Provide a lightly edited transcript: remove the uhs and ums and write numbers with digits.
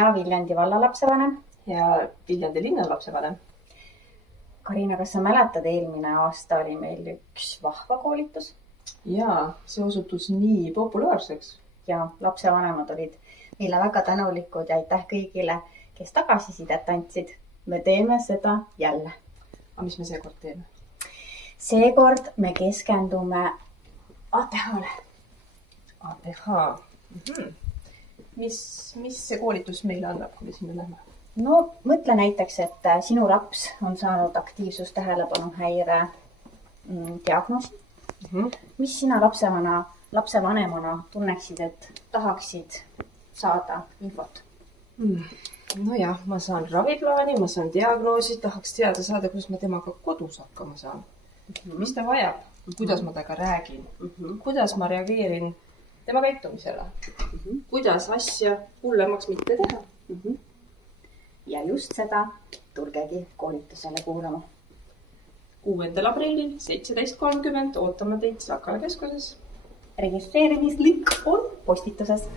ja Viljandi valla lapsevanem. Ja Viljandi linna lapsevanem. Karina, kas sa mäletad, eelmine aasta oli meil üks vahva koolitus? Ja see osutus nii populaarseks. Ja lapsevanemad olid meile väga tänulikud ja aitäh kõigile, kes tagasisidet andsid. Me teeme seda jälle. Aga mis me seekord teeme? Seekord me keskendume ATH-le. ATH. Mis see koolitus meile annab, kui me sinna lähme? No mõtle näiteks, et sinu laps on saanud aktiivsustähelepanu häire diagnoosi. Mis sina lapsevanemana tunneksid, et tahaksid saada infot? No jah, ma saan raviplaani, ma saan diagnoosi, tahaks teada saada, kuidas ma temaga kodus hakkama saan. Mis ta vajab, kuidas ma temaga räägin, kuidas ma reageerin tema käitumisele, kuidas asja hullemaks mitte teha. Ja just seda tulgegi koolitusele kuulama. 6. aprillil 17.30 ootame teid Sakala keskuses. Registreerimislink on postituses.